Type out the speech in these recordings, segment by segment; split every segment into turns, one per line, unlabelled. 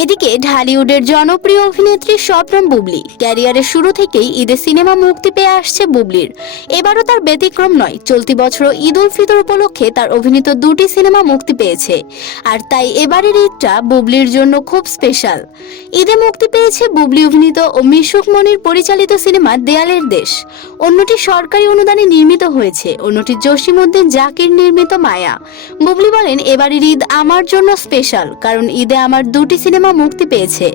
এদিকে ঢালিউডের জনপ্রিয় অভিনেত্রী শবনম বুবলি ক্যারিয়ারের শুরু থেকেই ঈদে সিনেমা মুক্তি পেয়ে আসছে বুবলির। এবারও তার ব্যতিক্রম নয়, চলতি বছর ঈদ উল ফিতর উপলক্ষে তার অভিনীত দুটি সিনেমা মুক্তি পেয়েছে। আর তাই এবারের ঈদটা বুবলির জন্য খুব স্পেশাল। ঈদে মুক্তি পেয়েছে বুবলি অভিনীত ও মিশুক মনির পরিচালিত সিনেমা দেয়ালের দেশ। অন্যটি সরকারি অনুদানে নির্মিত হয়েছে, অন্যটি জসিমউদ্দিন জাকির নির্মিত মায়া। বুবলি বলেন, এবারের ঈদ আমার জন্য স্পেশাল, কারণ ঈদে আমার দুটি সিনেমা মুক্তি পেয়েছে।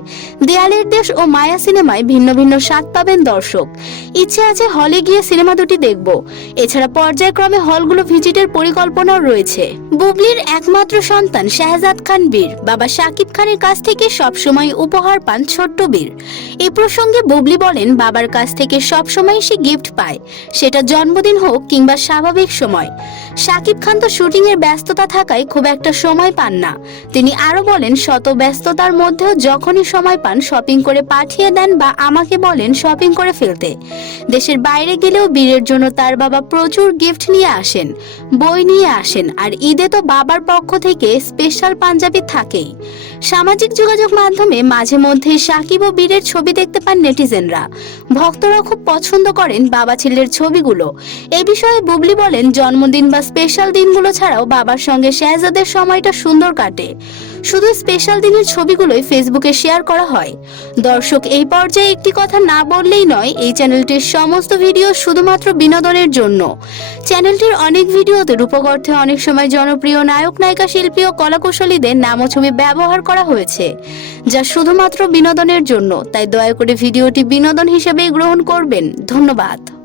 দেয়ালের দেশ ও মায়া সিনেমায় ভিন্ন ভিন্ন স্বাদ পাবেন দর্শক। ইচ্ছে আছে হলে গিয়ে সিনেমা দুটি দেখব। এছাড়া পর্যায়ক্রমে হলগুলো ভিজিটের পরিকল্পনাও রয়েছে। বুবলির একমাত্র সন্তান শাহজাদ খান বীর, বাবা শাকিব খানের কাছ থেকে সবসময় উপহার পান ছোট্ট বীর। এ প্রসঙ্গে বুবলি বলেন, বাবার কাছ থেকে সবসময় সে গিফট পায়। সেটা জন্মদিন হোক কিংবা স্বাভাবিক সময়। শাকিব খান তো শুটিং এর ব্যস্ততা থাকায় খুব একটা সময় পান না। তিনি আরও বলেন, শত ব্যস্ততার মধ্যেও যখনই সময় পান, শপিং করে পাঠিয়ে দেন বা আমাকে বলেন শপিং করে ফেলতে। দেশের বাইরে গেলেও বীরের জন্য তার বাবা প্রচুর গিফট নিয়ে আসেন, বই নিয়ে আসেন, আর ঈদে তো বাবার পক্ষ থেকে স্পেশাল পাঞ্জাবি থাকেই। সামাজিক যোগাযোগ মাধ্যমে মাঝে মধ্যে সাকিব ও বীরের ছবি দেখতে পান নেটিজেনরা। ভক্তরা খুব পছন্দ করেন বাবা ছেলের ছবিগুলো। এ বিষয়ে বুবলি বলেন, জন্মদিন বা স্পেশাল দিনগুলো ছাড়াও বাবার সঙ্গে শেহজাদের সময়টা সুন্দর কাটে। শুধু স্পেশাল দিনের ছবিগুলোই ফেসবুকে শেয়ার করা হয়। দর্শক, এই পর্যায়ে একটি কথা না বললেই নয়, এই চ্যানেলটির সমস্ত ভিডিও শুধুমাত্র বিনোদনের জন্য। চ্যানেলটির অনেক ভিডিওতে রূপকর্থে অনেক সময় জনপ্রিয় নায়ক, নায়িকা, শিল্পী ও কলাকুশলীদের নাম ও ছবি ব্যবহার করা হয়েছে, যা শুধুমাত্র বিনোদনের জন্য। তাই দয়া করে ভিডিওটি বিনোদন হিসেবেই গ্রহণ করবেন। ধন্যবাদ।